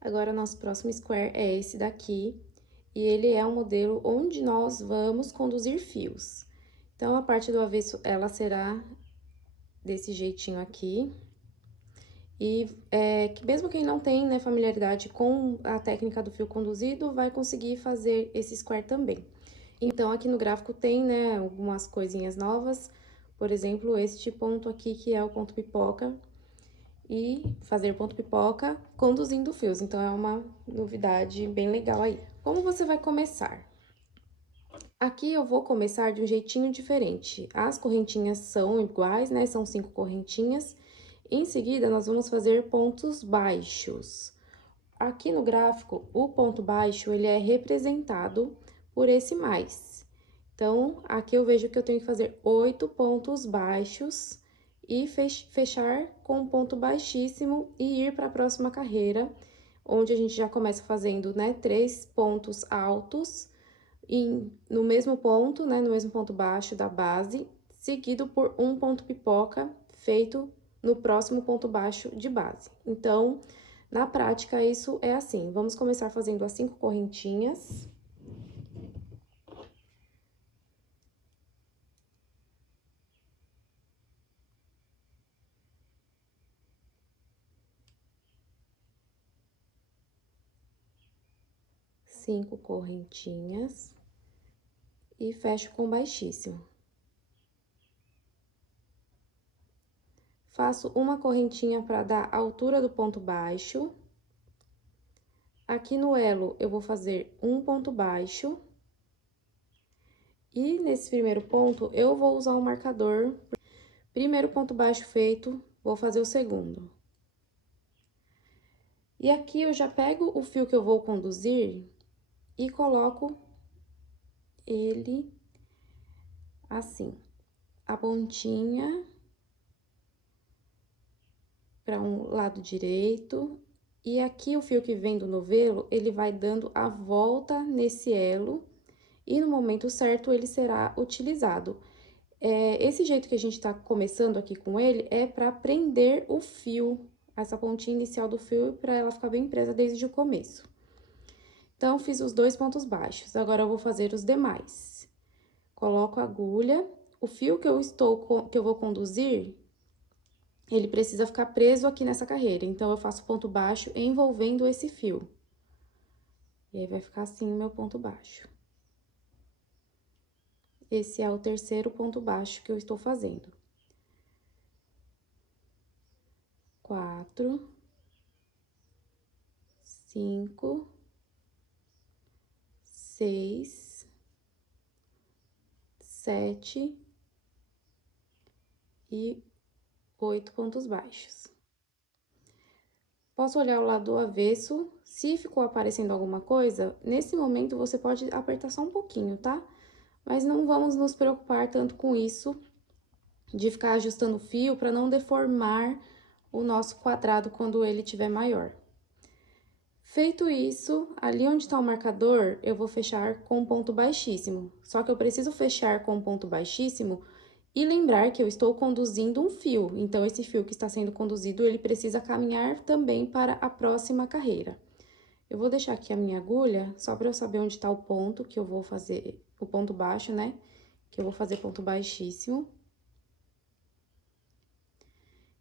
Agora, nosso próximo square é esse daqui, e ele é um modelo onde nós vamos conduzir fios. Então, a parte do avesso, ela será desse jeitinho aqui. E que mesmo quem não tem, né, familiaridade com a técnica do fio conduzido, vai conseguir fazer esse square também. Então, aqui no gráfico tem, né, algumas coisinhas novas, por exemplo, este ponto aqui, que é o ponto pipoca, e fazer ponto pipoca conduzindo fios. Então, é uma novidade bem legal aí. Como você vai começar? Aqui eu vou começar de um jeitinho diferente. As correntinhas são iguais, né? São 5 correntinhas. Em seguida, nós vamos fazer pontos baixos. Aqui no gráfico, o ponto baixo, ele é representado por esse mais. Então, aqui eu vejo que eu tenho que fazer 8 pontos baixos e fechar com um ponto baixíssimo e ir para a próxima carreira, onde a gente já começa fazendo, né, 3 pontos altos no mesmo ponto, né, no mesmo ponto baixo da base, seguido por um ponto pipoca feito no próximo ponto baixo de base. Então, na prática, isso é assim. Vamos começar fazendo as 5 correntinhas. Cinco correntinhas. E fecho com baixíssimo. Faço uma correntinha para dar a altura do ponto baixo. Aqui no elo, eu vou fazer um ponto baixo. E nesse primeiro ponto, eu vou usar um marcador. Primeiro ponto baixo feito, vou fazer o segundo. E aqui, eu já pego o fio que eu vou conduzir e coloco ele assim. A pontinha para um lado direito. E aqui, o fio que vem do novelo, ele vai dando a volta nesse elo. E no momento certo, ele será utilizado. Esse jeito que a gente tá começando aqui com ele é para prender o fio, essa pontinha inicial do fio, para ela ficar bem presa desde o começo. Então, fiz os 2 pontos baixos. Agora, eu vou fazer os demais. Coloco a agulha, o fio que eu vou conduzir, ele precisa ficar preso aqui nessa carreira. Então, eu faço ponto baixo envolvendo esse fio. E aí, vai ficar assim o meu ponto baixo. Esse é o terceiro ponto baixo que eu estou fazendo. 4, 5, 6, 7 e 8 pontos baixos. Posso olhar o lado do avesso, se ficou aparecendo alguma coisa, nesse momento você pode apertar só um pouquinho, tá? Mas não vamos nos preocupar tanto com isso, de ficar ajustando o fio para não deformar o nosso quadrado quando ele estiver maior. Feito isso, ali onde está o marcador, eu vou fechar com um ponto baixíssimo. Só que eu preciso fechar com um ponto baixíssimo e lembrar que eu estou conduzindo um fio. Então, esse fio que está sendo conduzido, ele precisa caminhar também para a próxima carreira. Eu vou deixar aqui a minha agulha, só para eu saber onde está o ponto que eu vou fazer, o ponto baixo, né? Que eu vou fazer ponto baixíssimo.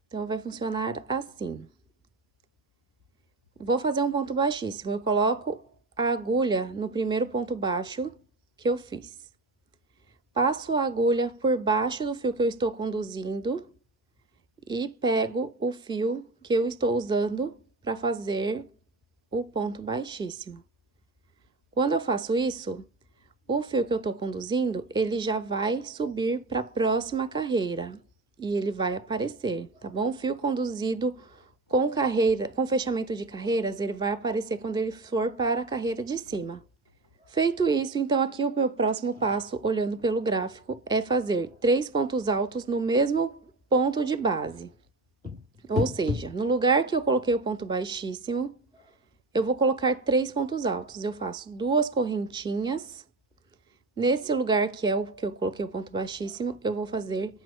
Então, vai funcionar assim. Vou fazer um ponto baixíssimo, eu coloco a agulha no primeiro ponto baixo que eu fiz. Passo a agulha por baixo do fio que eu estou conduzindo e pego o fio que eu estou usando para fazer o ponto baixíssimo. Quando eu faço isso, o fio que eu tô conduzindo, ele já vai subir para a próxima carreira e ele vai aparecer, tá bom? O fio conduzido com fechamento de carreiras, ele vai aparecer quando ele for para a carreira de cima. Feito isso, então, aqui o meu próximo passo, olhando pelo gráfico, é fazer 3 pontos altos no mesmo ponto de base. Ou seja, no lugar que eu coloquei o ponto baixíssimo, eu vou colocar 3 pontos altos. Eu faço 2 correntinhas. Nesse lugar que é o que eu coloquei o ponto baixíssimo, eu vou fazer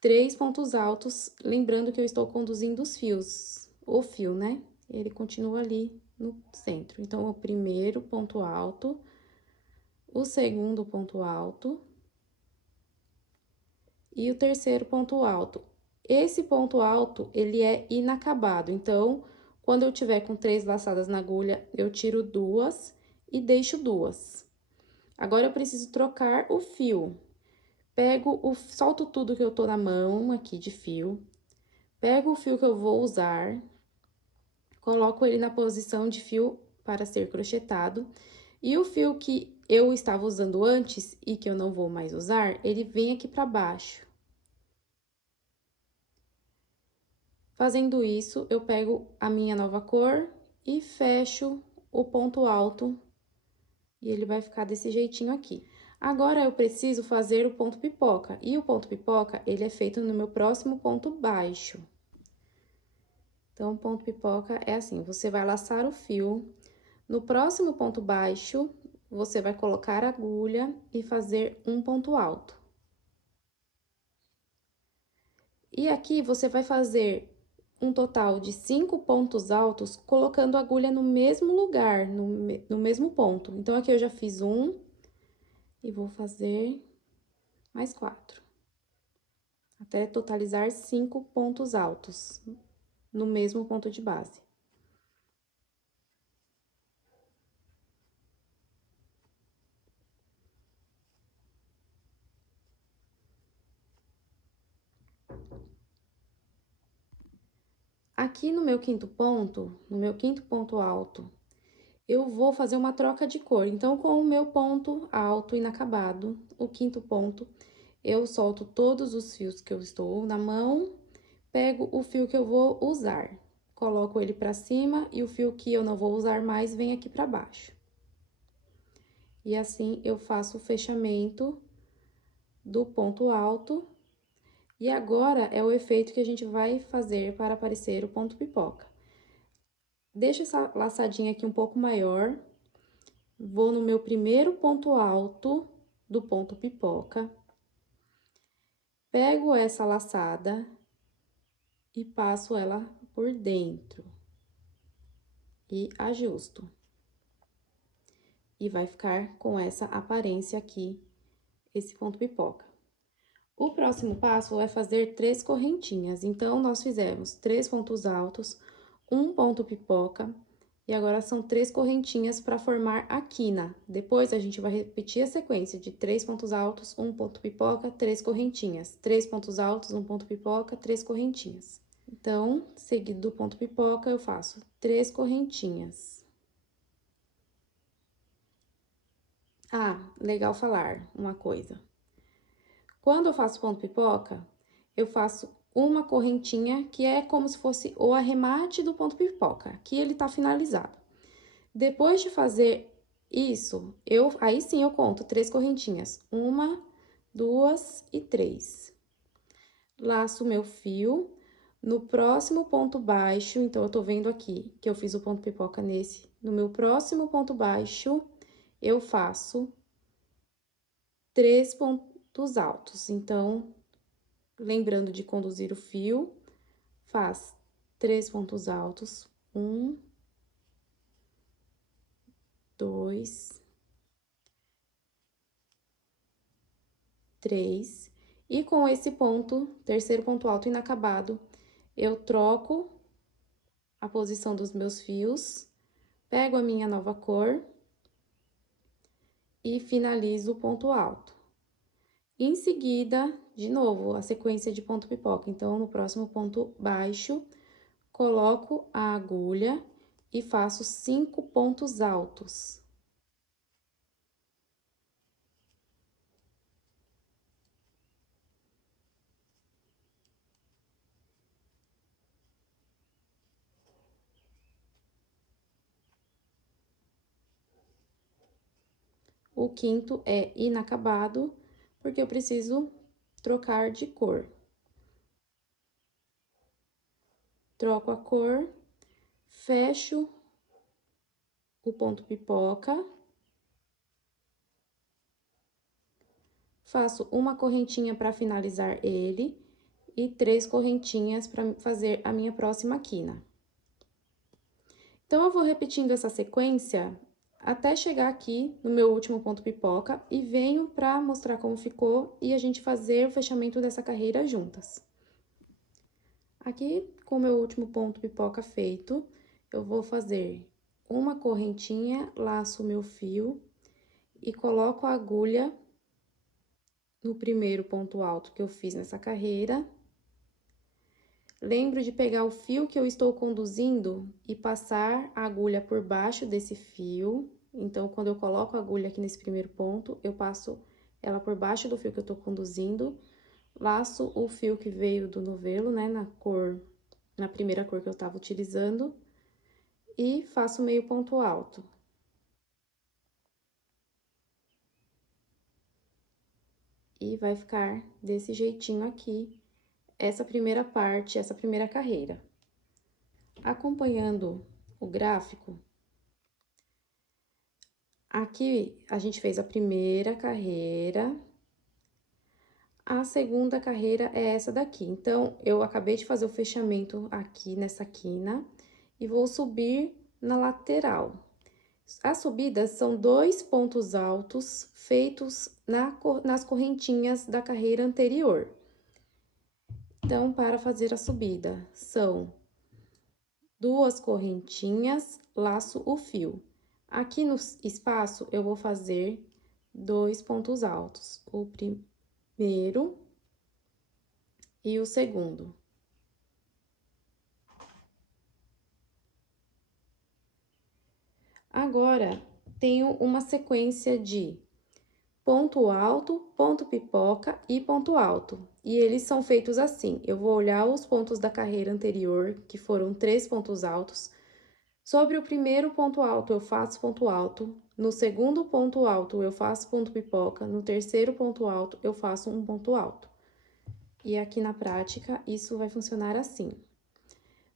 3 pontos altos, lembrando que eu estou conduzindo os fios, o fio, né? ele continua ali no centro. Então, o primeiro ponto alto, o segundo ponto alto e o terceiro ponto alto. Esse ponto alto, ele é inacabado, então, quando eu tiver com 3 laçadas na agulha, eu tiro 2 e deixo 2. Agora, eu preciso trocar o fio. Solto tudo que eu tô na mão aqui de fio, pego o fio que eu vou usar, coloco ele na posição de fio para ser crochetado, e o fio que eu estava usando antes e que eu não vou mais usar, ele vem aqui pra baixo. Fazendo isso, eu pego a minha nova cor e fecho o ponto alto, e ele vai ficar desse jeitinho aqui. Agora, eu preciso fazer o ponto pipoca, e o ponto pipoca, ele é feito no meu próximo ponto baixo. Então, o ponto pipoca é assim, você vai laçar o fio, no próximo ponto baixo, você vai colocar a agulha e fazer um ponto alto. E aqui, você vai fazer um total de 5 pontos altos, colocando a agulha no mesmo lugar, no mesmo ponto. Então, aqui eu já fiz um, e vou fazer mais 4. Até totalizar 5 pontos altos, no mesmo ponto de base. Aqui no meu quinto ponto alto, eu vou fazer uma troca de cor. Então, com o meu ponto alto inacabado, o quinto ponto, eu solto todos os fios que eu estou na mão, pego o fio que eu vou usar, coloco ele pra cima e o fio que eu não vou usar mais vem aqui pra baixo. E assim, eu faço o fechamento do ponto alto. E agora, é o efeito que a gente vai fazer para aparecer o ponto pipoca. Deixo essa laçadinha aqui um pouco maior, vou no meu primeiro ponto alto do ponto pipoca, pego essa laçada e passo ela por dentro e ajusto. E vai ficar com essa aparência aqui, esse ponto pipoca. O próximo passo é fazer 3 correntinhas. Então, nós fizemos 3 pontos altos, um ponto pipoca, e agora são 3 correntinhas para formar a quina. Depois, a gente vai repetir a sequência de 3 pontos altos, um ponto pipoca, 3 correntinhas. 3 pontos altos, um ponto pipoca, 3 correntinhas. Então, seguido do ponto pipoca, eu faço 3 correntinhas. Ah, legal falar uma coisa. Quando eu faço ponto pipoca, eu faço uma correntinha que é como se fosse o arremate do ponto pipoca. Aqui ele tá finalizado. Depois de fazer isso, aí sim eu conto 3 correntinhas. 1, 2 e 3. Laço meu fio. No próximo ponto baixo, então, eu tô vendo aqui que eu fiz o ponto pipoca nesse. No meu próximo ponto baixo, eu faço 3 pontos altos. Então, lembrando de conduzir o fio, faz 3 pontos altos, 1, 2, 3, e com esse terceiro ponto alto inacabado, eu troco a posição dos meus fios, pego a minha nova cor e finalizo o ponto alto. Em seguida, de novo, a sequência de ponto pipoca. Então, no próximo ponto baixo, coloco a agulha e faço 5 pontos altos. O quinto é inacabado, porque eu preciso trocar de cor. Troco a cor, fecho o ponto pipoca, faço uma correntinha para finalizar ele e 3 correntinhas para fazer a minha próxima quina. Então, eu vou repetindo essa sequência até chegar aqui no meu último ponto pipoca e venho pra mostrar como ficou e a gente fazer o fechamento dessa carreira juntas. Aqui, com o meu último ponto pipoca feito, eu vou fazer uma correntinha, laço o meu fio e coloco a agulha no primeiro ponto alto que eu fiz nessa carreira. Lembro de pegar o fio que eu estou conduzindo e passar a agulha por baixo desse fio. Então, quando eu coloco a agulha aqui nesse primeiro ponto, eu passo ela por baixo do fio que eu tô conduzindo, laço o fio que veio do novelo, né, na primeira cor que eu tava utilizando, e faço meio ponto alto. E vai ficar desse jeitinho aqui, essa primeira parte, essa primeira carreira. Acompanhando o gráfico, aqui a gente fez a primeira carreira, a segunda carreira é essa daqui. Então, eu acabei de fazer o fechamento aqui nessa quina e vou subir na lateral. As subidas são 2 pontos altos feitos nas correntinhas da carreira anterior. Então, para fazer a subida, são 2 correntinhas, laço o fio. Aqui no espaço, eu vou fazer 2 pontos altos, o primeiro e o segundo. Agora, tenho uma sequência de ponto alto, ponto pipoca e ponto alto. E eles são feitos assim, eu vou olhar os pontos da carreira anterior, que foram 3 pontos altos. Sobre o primeiro ponto alto, eu faço ponto alto. No segundo ponto alto, eu faço ponto pipoca. No terceiro ponto alto, eu faço um ponto alto. E aqui na prática, isso vai funcionar assim.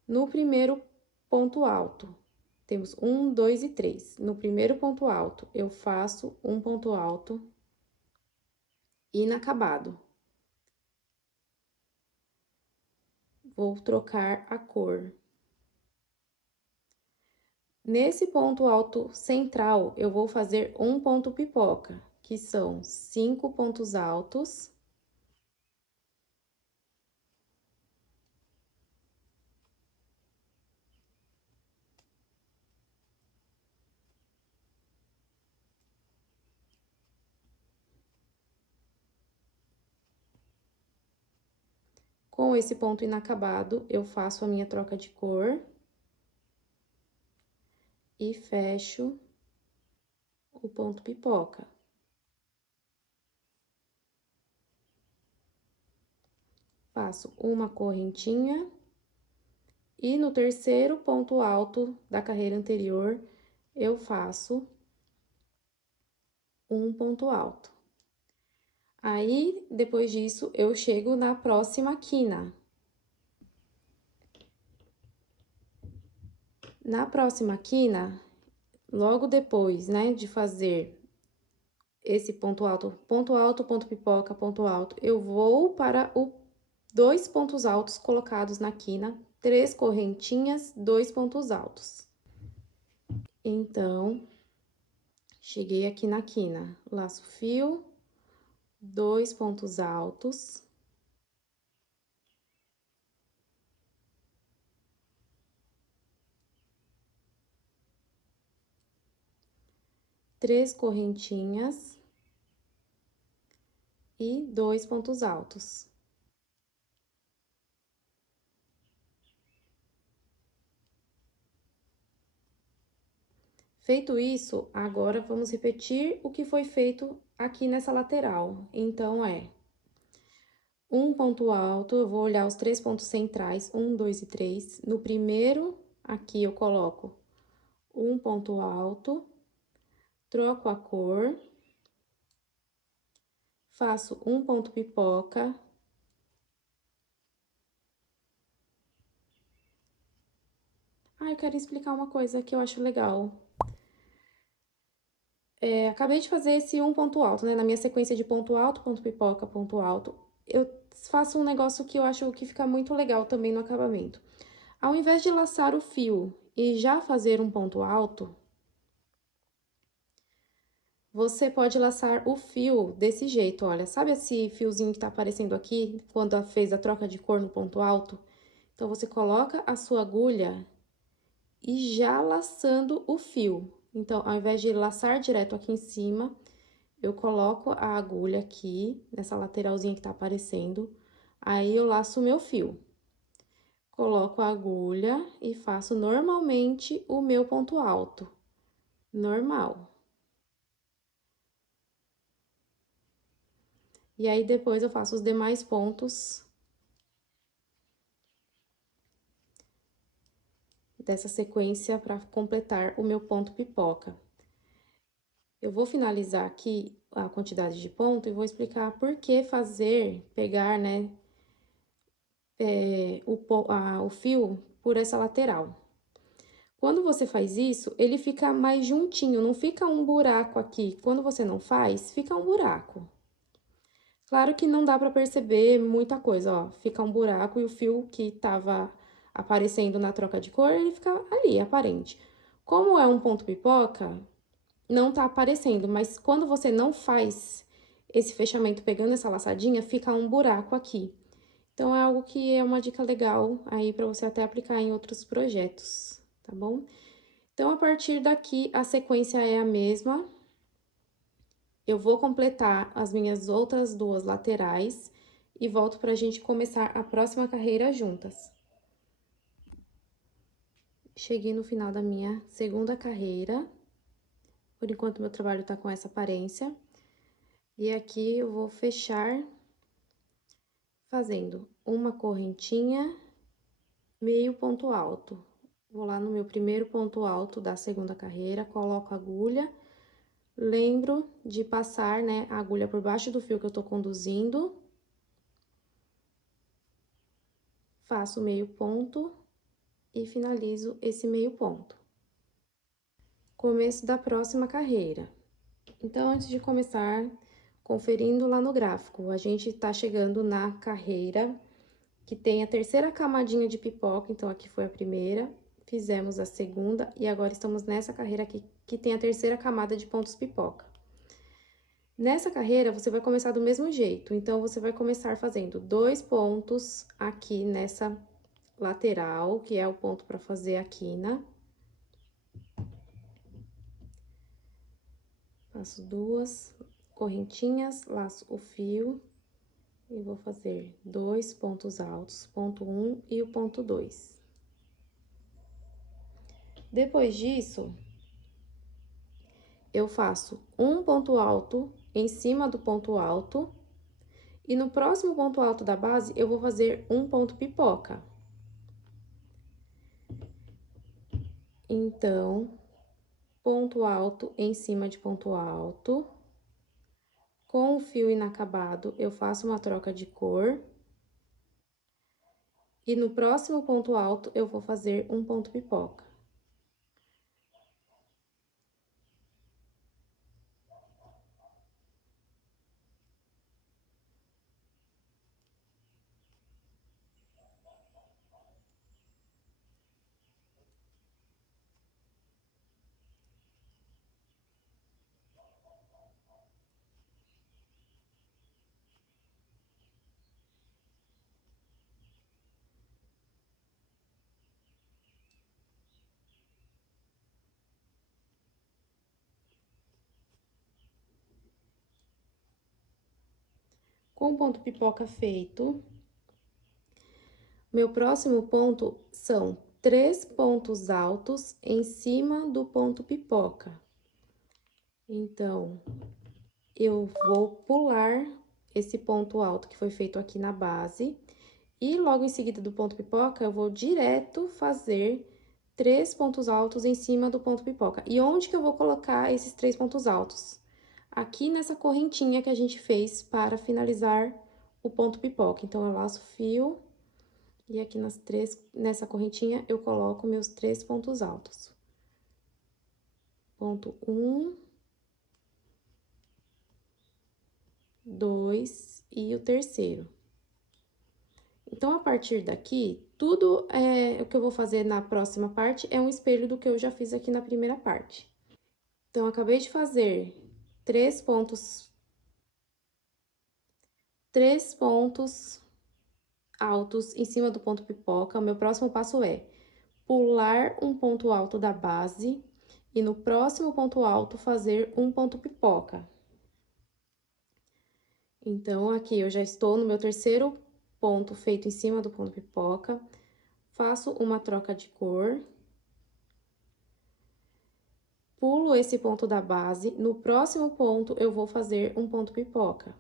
No primeiro ponto alto, temos 1, 2 e 3. No primeiro ponto alto, eu faço um ponto alto inacabado. Vou trocar a cor. Nesse ponto alto central, eu vou fazer um ponto pipoca, que são 5 pontos altos. Com esse ponto inacabado, eu faço a minha troca de cor. E fecho o ponto pipoca. Faço uma correntinha. E no terceiro ponto alto da carreira anterior, eu faço um ponto alto. Aí, depois disso, eu chego na próxima quina. Na próxima quina, logo depois, né, de fazer esse ponto alto, ponto pipoca, ponto alto, eu vou para o 2 pontos altos colocados na quina, 3 correntinhas, 2 pontos altos. Então, cheguei aqui na quina, laço fio, 2 pontos altos. Três correntinhas e 2 pontos altos. Feito isso, agora vamos repetir o que foi feito aqui nessa lateral. Então, um ponto alto, eu vou olhar os 3 pontos centrais, 1, 2 e 3. No primeiro, aqui eu coloco um ponto alto, troco a cor, faço um ponto pipoca. Ah, eu quero explicar uma coisa que eu acho legal. Acabei de fazer esse um ponto alto, né? Na minha sequência de ponto alto, ponto pipoca, ponto alto. Eu faço um negócio que eu acho que fica muito legal também no acabamento. Ao invés de laçar o fio e já fazer um ponto alto, você pode laçar o fio desse jeito, olha. Sabe esse fiozinho que tá aparecendo aqui, quando fez a troca de cor no ponto alto? Então, você coloca a sua agulha e já laçando o fio. Então, ao invés de laçar direto aqui em cima, eu coloco a agulha aqui, nessa lateralzinha que tá aparecendo, aí eu laço o meu fio. Coloco a agulha e faço normalmente o meu ponto alto. Normal. E aí, depois eu faço os demais pontos dessa sequência para completar o meu ponto pipoca. Eu vou finalizar aqui a quantidade de ponto e vou explicar por que pegar, né, o fio por essa lateral. Quando você faz isso, ele fica mais juntinho, não fica um buraco aqui. Quando você não faz, fica um buraco. Claro que não dá pra perceber muita coisa, ó. Fica um buraco e o fio que tava aparecendo na troca de cor, ele fica ali, aparente. Como é um ponto pipoca, não tá aparecendo, mas quando você não faz esse fechamento pegando essa laçadinha, fica um buraco aqui. Então, é algo que é uma dica legal aí pra você até aplicar em outros projetos, tá bom? Então, a partir daqui, a sequência é a mesma. Eu vou completar as minhas outras duas laterais e volto pra gente começar a próxima carreira juntas. Cheguei no final da minha segunda carreira. Por enquanto, meu trabalho tá com essa aparência. E aqui eu vou fechar fazendo uma correntinha, meio ponto alto. Vou lá no meu primeiro ponto alto da segunda carreira, coloco a agulha. Lembro de passar, né, a agulha por baixo do fio que eu tô conduzindo. Faço meio ponto e finalizo esse meio ponto. Começo da próxima carreira. Então, antes de começar, conferindo lá no gráfico, a gente tá chegando na carreira que tem a terceira camadinha de pipoca, então aqui foi a primeira, fizemos a segunda e agora estamos nessa carreira aqui que tem a terceira camada de pontos pipoca. Nessa carreira, você vai começar do mesmo jeito, então, você vai começar fazendo 2 pontos aqui nessa lateral, que é o ponto para fazer a quina. Faço 2 correntinhas, laço o fio e vou fazer 2 pontos altos, ponto 1 e o ponto 2. Depois disso, eu faço um ponto alto em cima do ponto alto e no próximo ponto alto da base, eu vou fazer um ponto pipoca. Então, ponto alto em cima de ponto alto. Com o fio inacabado, eu faço uma troca de cor. E no próximo ponto alto, eu vou fazer um ponto pipoca. Com o ponto pipoca feito, meu próximo ponto são 3 pontos altos em cima do ponto pipoca. Então, eu vou pular esse ponto alto que foi feito aqui na base. E logo em seguida do ponto pipoca, eu vou direto fazer 3 pontos altos em cima do ponto pipoca. E onde que eu vou colocar esses 3 pontos altos? Aqui nessa correntinha que a gente fez para finalizar o ponto pipoca. Então, eu laço o fio e aqui nessa correntinha eu coloco meus 3 pontos altos. Ponto 1, 2 e o terceiro. Então, a partir daqui, Tudo o que eu vou fazer na próxima parte é um espelho do que eu já fiz aqui na primeira parte. Então, eu acabei de fazer 3 pontos altos em cima do ponto pipoca. O meu próximo passo é pular um ponto alto da base e no próximo ponto alto fazer um ponto pipoca. Então, aqui eu já estou no meu terceiro ponto feito em cima do ponto pipoca, faço uma troca de cor, pulo esse ponto da base, no próximo ponto eu vou fazer um ponto pipoca.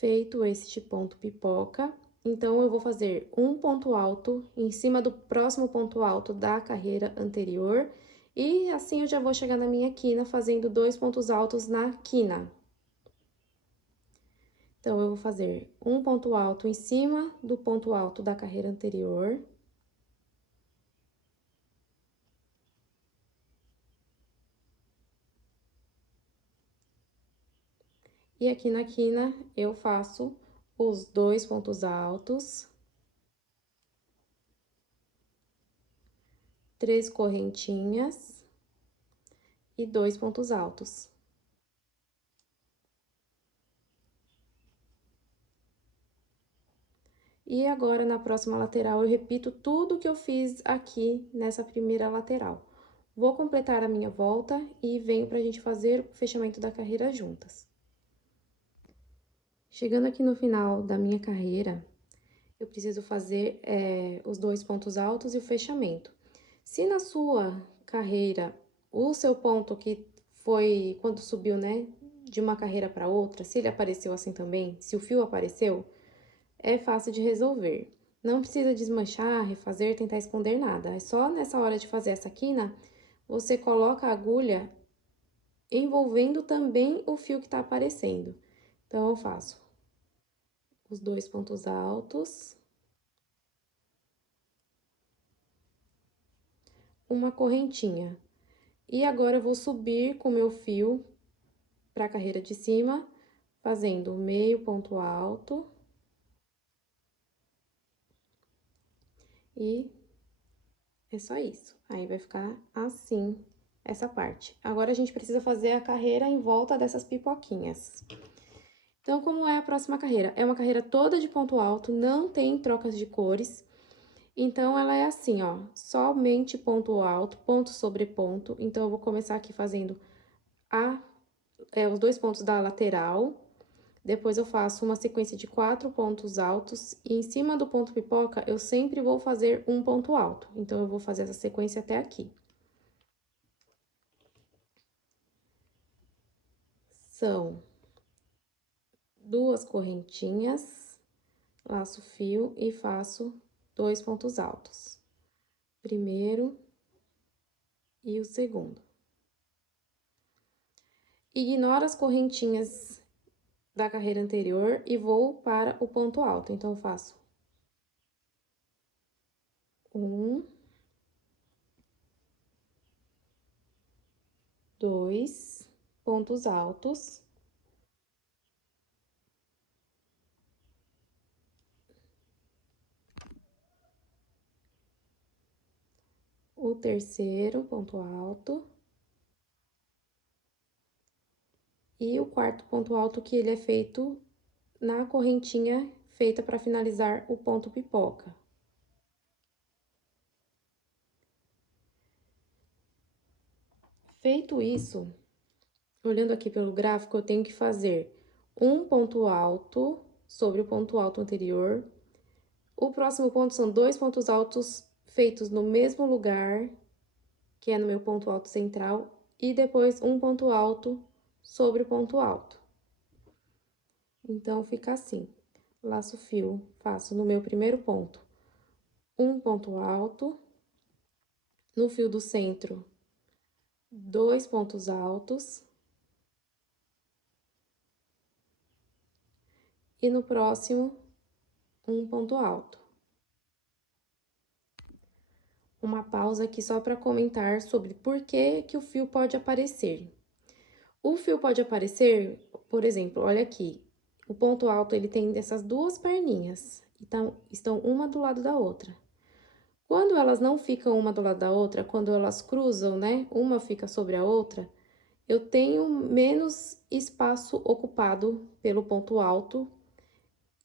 Feito este ponto pipoca, então, eu vou fazer um ponto alto em cima do próximo ponto alto da carreira anterior, e assim eu já vou chegar na minha quina fazendo 2 pontos altos na quina. Então, eu vou fazer um ponto alto em cima do ponto alto da carreira anterior. E aqui na quina, eu faço os 2 pontos altos, 3 correntinhas e 2 pontos altos. E agora, na próxima lateral, eu repito tudo que eu fiz aqui nessa primeira lateral. Vou completar a minha volta e venho pra gente fazer o fechamento da carreira juntas. Chegando aqui no final da minha carreira, eu preciso fazer os 2 pontos altos e o fechamento. Se na sua carreira, o seu ponto que foi quando subiu, né, de uma carreira para outra, se ele apareceu assim também, se o fio apareceu, é fácil de resolver. Não precisa desmanchar, refazer, tentar esconder nada. É só nessa hora de fazer essa quina, você coloca a agulha envolvendo também o fio que tá aparecendo. Então, eu faço os 2 pontos altos, uma correntinha. E agora, eu vou subir com o meu fio pra carreira de cima, fazendo meio ponto alto. E é só isso. Aí, vai ficar assim, essa parte. Agora, a gente precisa fazer a carreira em volta dessas pipoquinhas. Então, como é a próxima carreira? É uma carreira toda de ponto alto, não tem trocas de cores. Então, ela é assim, ó, somente ponto alto, ponto sobre ponto. Então, eu vou começar aqui fazendo os 2 pontos da lateral. Depois, eu faço uma sequência de 4 pontos altos. E em cima do ponto pipoca, eu sempre vou fazer um ponto alto. Então, eu vou fazer essa sequência até aqui. São 2 correntinhas, laço fio e faço 2 pontos altos. Primeiro e o segundo. Ignoro as correntinhas da carreira anterior e vou para o ponto alto. Então, eu faço 1, 2 pontos altos. O terceiro ponto alto. E o quarto ponto alto, que ele é feito na correntinha feita para finalizar o ponto pipoca. Feito isso, olhando aqui pelo gráfico, eu tenho que fazer um ponto alto sobre o ponto alto anterior. O próximo ponto são 2 pontos altos feitos no mesmo lugar, que é no meu ponto alto central, e depois um ponto alto sobre o ponto alto. Então, fica assim. Laço fio, faço no meu primeiro ponto um ponto alto, no fio do centro, 2 pontos altos, e no próximo, um ponto alto. Uma pausa aqui só para comentar sobre por que que o fio pode aparecer. O fio pode aparecer, por exemplo, olha aqui, o ponto alto ele tem dessas duas perninhas, então estão uma do lado da outra. Quando elas não ficam uma do lado da outra, quando elas cruzam, né, uma fica sobre a outra, eu tenho menos espaço ocupado pelo ponto alto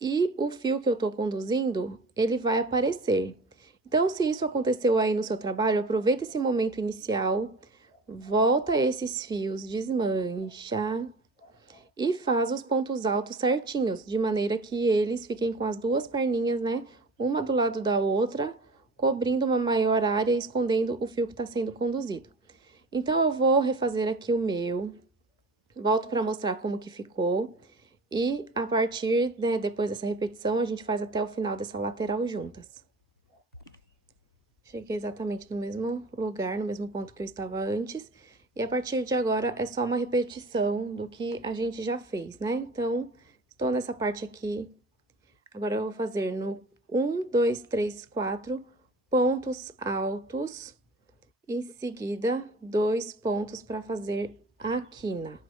e o fio que eu tô conduzindo, ele vai aparecer. Então, se isso aconteceu aí no seu trabalho, aproveita esse momento inicial, volta esses fios, desmancha e faz os pontos altos certinhos, de maneira que eles fiquem com as duas perninhas, né, uma do lado da outra, cobrindo uma maior área e escondendo o fio que está sendo conduzido. Então, eu vou refazer aqui o meu, volto para mostrar como que ficou. E a partir, né, depois dessa repetição, a gente faz até o final dessa lateral juntas. Cheguei exatamente no mesmo lugar, no mesmo ponto que eu estava antes. E a partir de agora, é só uma repetição do que a gente já fez, né? Então, estou nessa parte aqui. Agora, eu vou fazer no 1, 2, 3, 4 pontos altos. Em seguida, 2 pontos para fazer a quina.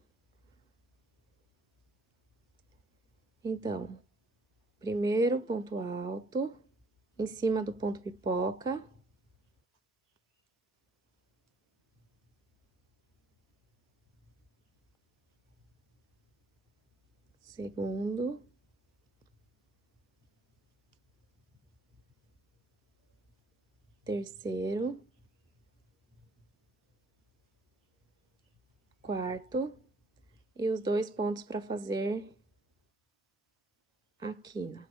Então, primeiro ponto alto, em cima do ponto pipoca. Segundo. Terceiro. Quarto. E os 2 pontos para fazer a quina.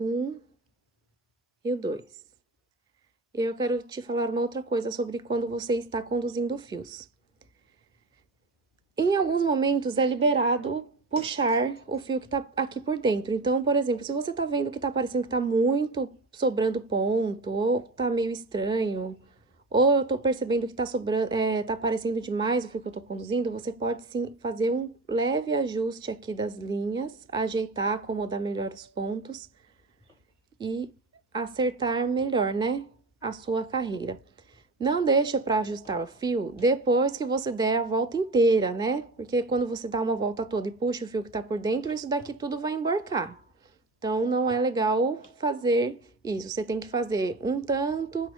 1 e o 2. E eu quero te falar uma outra coisa sobre quando você está conduzindo fios. Em alguns momentos é liberado puxar o fio que tá aqui por dentro. Então, por exemplo, se você tá vendo que tá parecendo que tá muito sobrando ponto, ou tá meio estranho, ou eu tô percebendo que tá sobrando, tá aparecendo demais o fio que eu tô conduzindo, você pode sim fazer um leve ajuste aqui das linhas, ajeitar, acomodar melhor os pontos e acertar melhor, né, a sua carreira. Não deixa para ajustar o fio depois que você der a volta inteira, né? Porque quando você dá uma volta toda e puxa o fio que tá por dentro, isso daqui tudo vai emborcar. Então, não é legal fazer isso. Você tem que fazer um tanto.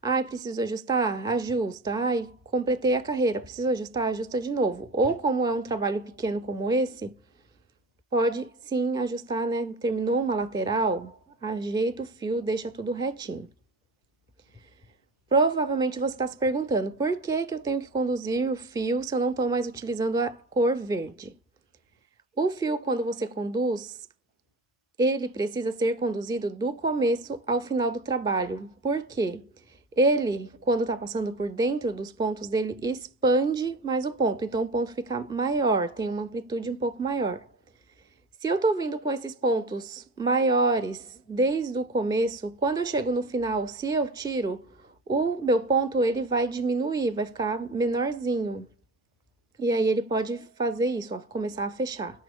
Ai, preciso ajustar? Ajusta. Ai, completei a carreira, preciso ajustar? Ajusta de novo. Ou como é um trabalho pequeno como esse, pode sim ajustar, né? Terminou uma lateral, ajeita o fio, deixa tudo retinho. Provavelmente você está se perguntando, por que que eu tenho que conduzir o fio se eu não estou mais utilizando a cor verde? O fio, quando você conduz, ele precisa ser conduzido do começo ao final do trabalho. Por quê? Ele, quando tá passando por dentro dos pontos dele, expande mais o ponto. Então, o ponto fica maior, tem uma amplitude um pouco maior. Se eu tô vindo com esses pontos maiores desde o começo, quando eu chego no final, se eu tiro, o meu ponto ele vai diminuir, vai ficar menorzinho. E aí ele pode fazer isso, ó, começar a fechar.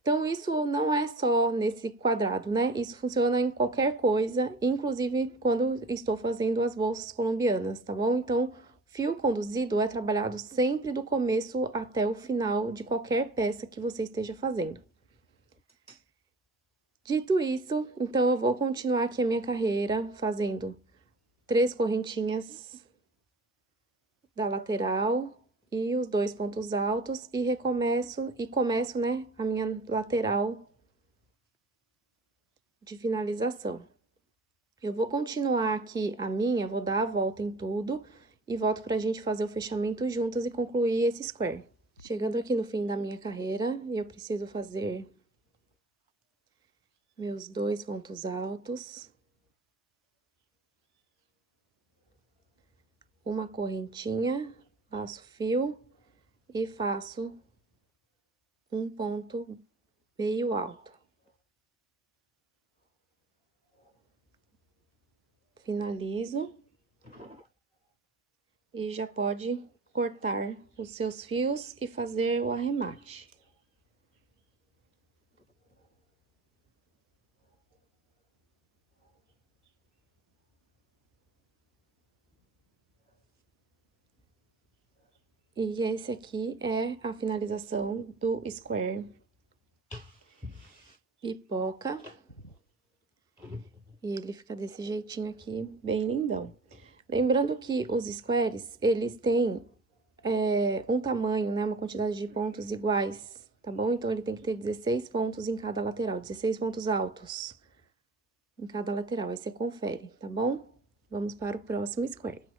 Então, isso não é só nesse quadrado, né? Isso funciona em qualquer coisa, inclusive quando estou fazendo as bolsas colombianas, tá bom? Então, fio conduzido é trabalhado sempre do começo até o final de qualquer peça que você esteja fazendo. Dito isso, então eu vou continuar aqui a minha carreira fazendo 3 correntinhas da lateral e os 2 pontos altos e começo, né, a minha lateral de finalização. Eu vou continuar aqui a minha, vou dar a volta em tudo e volto pra gente fazer o fechamento juntas e concluir esse square. Chegando aqui no fim da minha carreira, eu preciso fazer meus 2 pontos altos, uma correntinha, passo fio e faço um ponto meio alto. Finalizo. E já pode cortar os seus fios e fazer o arremate. E esse aqui é a finalização do square pipoca. E ele fica desse jeitinho aqui, bem lindão. Lembrando que os squares, eles têm um tamanho, né, uma quantidade de pontos iguais, tá bom? Então, ele tem que ter 16 pontos em cada lateral, 16 pontos altos em cada lateral. Aí, você confere, tá bom? Vamos para o próximo square.